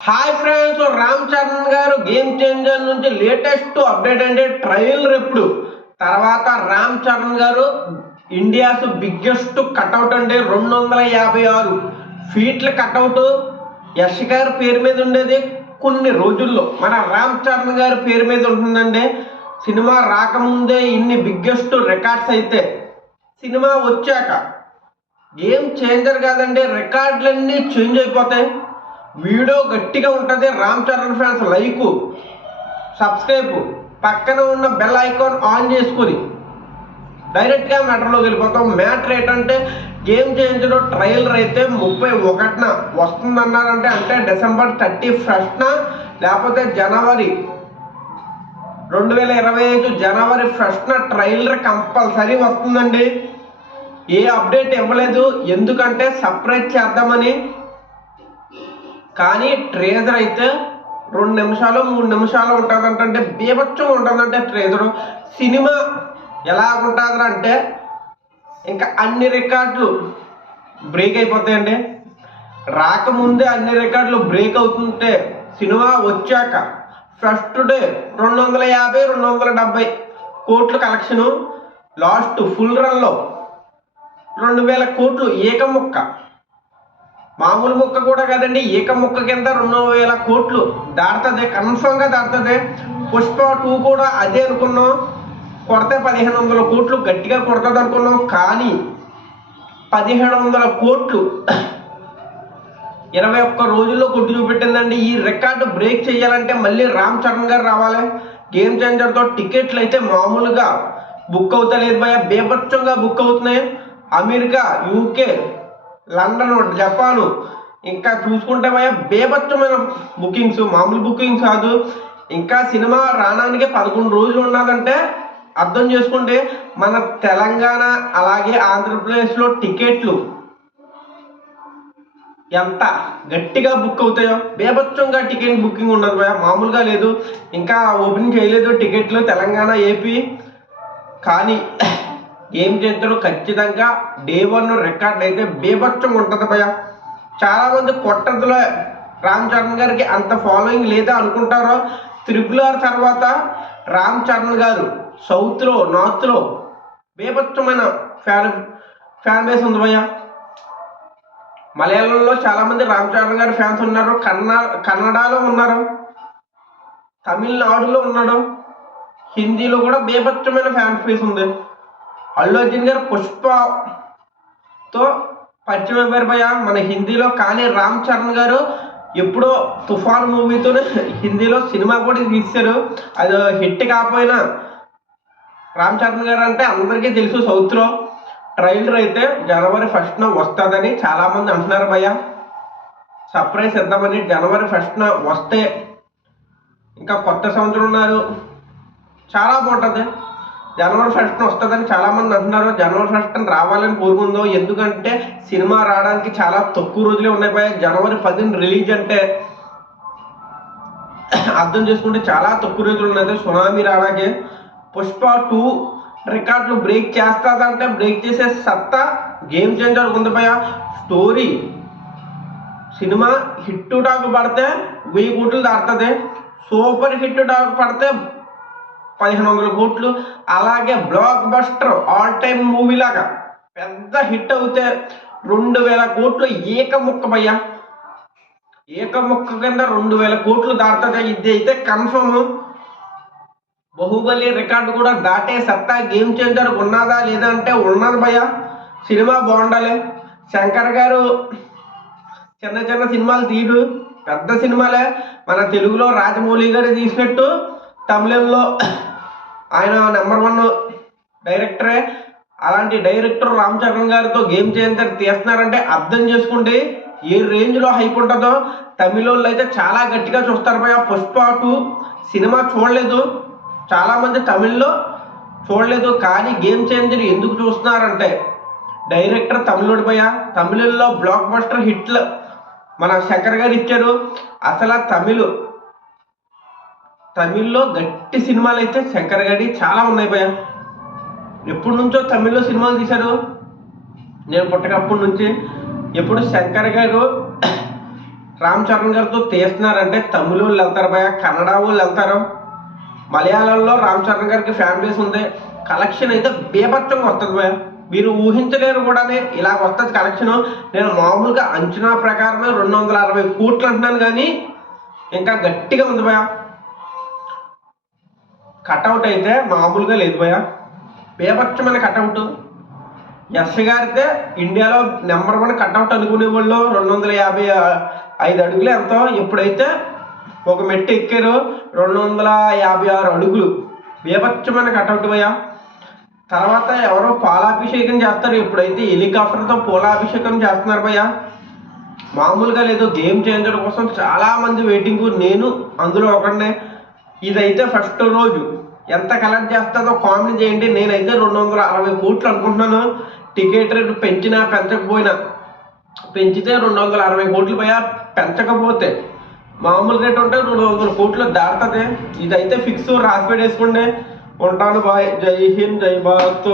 Hi friends, Ram Charan గారు game changer నుంచి latest update అంటే ట్రైలర్ ఎప్పుడు తర్వాత రామ్ చరణ్ గారు ఇండియాస్ బిగ్గెస్ట్ కట్అవుట్ అంటే 256 ఫీట్ల కట్అవుట్ యష్ గారి పేరు మీద ఉండేది. కొన్ని రోజుల్లో మన రామ్ చరణ్ గారి పేరు మీద ఉంటుందండి. సినిమా రాకముందే ఇన్ని బిగ్గెస్ట్ రికార్డ్స్ అయితే సినిమా వచ్చాక గేమ్ చేంజర్ కాదండి, రికార్డులన్నీ చేంజ్ అయిపోతాయి. వీడియో గట్టిగా ఉంటుంది. Ram Charan fans like, subscribe, పక్కన ఉన్న బెల్ ఐకాన్ ఆన్ చేసుకుని డైరెక్ట్గా మ్యాటర్లోకి వెళ్ళిపోతాం. మ్యాటర్ ఏంటంటే గేమ్ చేంజర్ ట్రైలర్ అయితే 31న వస్తుందన్నారంటే, అంటే డిసెంబర్ 31న లేకపోతే జనవరి 2025 జనవరి 1న ట్రైలర్ కంపల్సరీ వస్తుందండి. ఏ అప్డేట్ ఇవ్వలేదు, ఎందుకంటే సర్ప్రైజ్ చేద్దామని. కానీ ట్రేజర్ అయితే 2 నిమిషాలు 3 నిమిషాలు ఉంటుందంట. అంటే బీభత్సం ఉంటుందంటే ట్రేజరు. సినిమా ఎలా ఉంటుంది అంటే ఇంకా అన్ని రికార్డులు బ్రేక్ అయిపోతాయండి. రాకముందే అన్ని రికార్డులు బ్రేక్ అవుతుంటే సినిమా వచ్చాక ఫస్ట్ డే 250-270 కోట్ల కలెక్షను. లాస్ట్ ఫుల్ రన్లో 2000 కోట్లు ఏకముక్క. మామూలు ముక్క కూడా కాదండి, ఏక ముక్క కింద 2000 కోట్లు దాటుతుంది, కన్ఫర్మ్గా దాటుతుంది. పుష్ప 2 కూడా అదే అనుకున్నాం, కొడితే 1500 కోట్లు గట్టిగా కొడుతుంది అనుకున్నాం. కానీ 1700 కోట్లు 21 రోజుల్లో కొట్టి చూపెట్టిందండి. ఈ రికార్డు బ్రేక్ చేయాలంటే మళ్ళీ రామ్ చరణ్ గారు రావాలి. గేమ్ చేంజర్తో టికెట్లు అయితే మామూలుగా బుక్ అవుతలేదు భయ, బీభత్సంగా బుక్ అవుతున్నాయి. అమెరికా, యూకే, లండన్, జపాను ఇంకా చూసుకుంటే భయ బేభత్సమైన బుకింగ్స్, మామూలు బుకింగ్స్ కాదు. ఇంకా సినిమా రావడానికి 11 రోజులు ఉన్నదంటే అర్థం చేసుకుంటే మన తెలంగాణ అలాగే ఆంధ్రప్రదేశ్లో టికెట్లు ఎంత గట్టిగా బుక్ అవుతాయో. బేభత్సంగా టికెట్ బుకింగ్ ఉన్నది భయ, మామూలుగా లేదు. ఇంకా ఓపెనింగ్ చేయలేదు టికెట్లు తెలంగాణ, ఏపీ. కానీ గేమ్ చేంజర్ ఖచ్చితంగా డే 1 రికార్డ్ అయితే బీభత్సంగా ఉంటుంది భయ. చాలామంది కొట్టదులో రామ్ చరణ్ గారికి అంత ఫాలోయింగ్ లేదా అనుకుంటారో. RRR తర్వాత రామ్ చరణ్ గారు సౌత్లో, నార్త్లో బీభత్సమైన ఫ్యాన్ బేస్ ఉంది భయ. మలయాళంలో చాలామంది రామ్ చరణ్ గారి ఫ్యాన్స్ ఉన్నారు, కన్నడలో ఉన్నారు, తమిళనాడులో ఉన్నాడు, హిందీలో కూడా బీభత్సమైన ఫ్యాన్ బేస్ ఉంది. అల్లు అర్జున్ గారు పుష్పతో పరిచయం అయిపోయారు భయ మన హిందీలో. కానీ రామ్ చరణ్ గారు ఎప్పుడో తుఫాన్ మూవీతోనే హిందీలో సినిమా కూడా తీశారు. అది హిట్ కాకపోయినా రామ్ చరణ్ గారు అంటే అందరికీ తెలుసు సౌత్లో. ట్రైలర్ అయితే జనవరి 1న వస్తుందని చాలామంది అంటున్నారు భయ. సర్ప్రైజ్ ఇద్దామని జనవరి 1న వస్తే ఇంకా కొత్త సంవత్సరం ఉన్నారు, చాలా బాగుంటుంది. జనవరి 1న వస్తుందని చాలామంది అంటున్నారు. జనవరి 1న రావాలని కోరుకుందో, ఎందుకంటే సినిమా రావడానికి చాలా తక్కువ రోజులే ఉన్నాయి భయ. జనవరి 10న రిలీజ్ అంటే అర్థం చేసుకుంటే చాలా తక్కువ రోజులు ఉన్నాయి సునామీ రావడానికి. పుష్ప 2 రికార్డులు బ్రేక్ చేస్తుందంటే బ్రేక్ చేసే సత్తా గేమ్ చేంజర్ ఉంది భయ. స్టోరీ సినిమా హిట్ టాక్ పడితే 1000 కోట్లు దాటుతుంది. సూపర్ హిట్ టాక్ పడితే 1500 కోట్లు. అలాగే block buster all time movie లాగా పెద్ద హిట్ అవుతే 2000 కోట్లు ఏకముక్క భయ్య. ఏకముక్క కింద 2000 కోట్లు దాటుతుంది. ఇది అయితే కన్ఫర్మ్. బాహుబలి రికార్డు కూడా దాటే సత్తా గేమ్ చేంజర్ ఉన్నదా లేదా అంటే ఉన్నది భయ్య. సినిమా బాగుండాలి. శంకర్ గారు చిన్న చిన్న సినిమాలు తీయడు, పెద్ద సినిమాలే. మన తెలుగులో రాజమౌళి గారు తీసినట్టు తమిళంలో ఆయన నెంబర్ 1 డైరెక్టరే. అలాంటి డైరెక్టర్ రామ్ చరణ్ గారితో గేమ్ చేంజర్ తీస్తున్నారంటే అర్థం చేసుకుంటే ఏ రేంజ్లో హైప్ ఉంటుందో. తమిళోళ్ళు అయితే చాలా గట్టిగా చూస్తారు భయ. పుష్ప 2 సినిమా చూడలేదు చాలామంది, తమిళ్లో చూడలేదు. కానీ గేమ్ చేంజర్ ఎందుకు చూస్తున్నారంటే డైరెక్టర్ తమిళుడు భయ. తమిళంలో బ్లాక్ బస్టర్ హిట్లు మన శంకర్ గారు ఇచ్చారు. అసలు తమిళ్లో గట్టి సినిమాలు అయితే శంకర్ గారి చాలా ఉన్నాయి భయ. ఎప్పటి నుంచో తమిళ్లో సినిమాలు తీశారు, నేను పుట్టకప్పటి నుంచి. ఎప్పుడు శంకర్ గారు రామ్ చరణ్ గారితో తీస్తున్నారంటే తమిళ వాళ్ళు వెళ్తారు భయ, కన్నడ వాళ్ళు వెళ్తారు, మలయాళంలో రామ్ చరణ్ గారికి ఫ్యాన్ బేస్ ఉంది. కలెక్షన్ అయితే బీభత్సంగా వస్తుంది భయ, మీరు ఊహించలేరు కూడా. ఇలా వస్తుంది కలెక్షన్. నేను మామూలుగా అంచనా ప్రకారమే 260 కోట్లు అంటున్నాను, కానీ ఇంకా గట్టిగా ఉంది భయ. కట్అవుట్ అయితే మామూలుగా లేదు భయ, బీభత్సమైన కట్అవుట్. ఎస్ గారితే ఇండియాలో నెంబర్ 1 కట్అవుట్ అనుకునే వాళ్ళు. 255 అడుగులు ఎంతో, ఎప్పుడైతే ఒక మెట్టు ఎక్కారు 256 అడుగులు, బీభత్సమైన కట్అవుట్ భయ. తర్వాత ఎవరో పాలాభిషేకం చేస్తారు, ఎప్పుడైతే హెలికాప్టర్తో పాలాభిషేకం చేస్తున్నారు భయ, మామూలుగా లేదు. గేమ్ చేంజర్ కోసం చాలా మంది వెయిటింగ్, నేను అందులో ఒకనే. ఇదైతే ఫస్ట్ రోజు ఎంత కలెక్ట్ చేస్తుందో కామెంట్ చేయండి. నేనైతే 260 కోట్లు అనుకుంటున్నాను. టికెట్ రేటు పెంచినా పెంచకపోయినా, పెంచితే 260 కోట్లు భయ, పెంచకపోతే మామూలు రేటు ఉంటే 200 కోట్లు దాటుతుంది. ఇదైతే ఫిక్స్, రాసి పెట్టేసుకోండి. ఉంటాను బాయ్, జై హింద్, జై భారత్.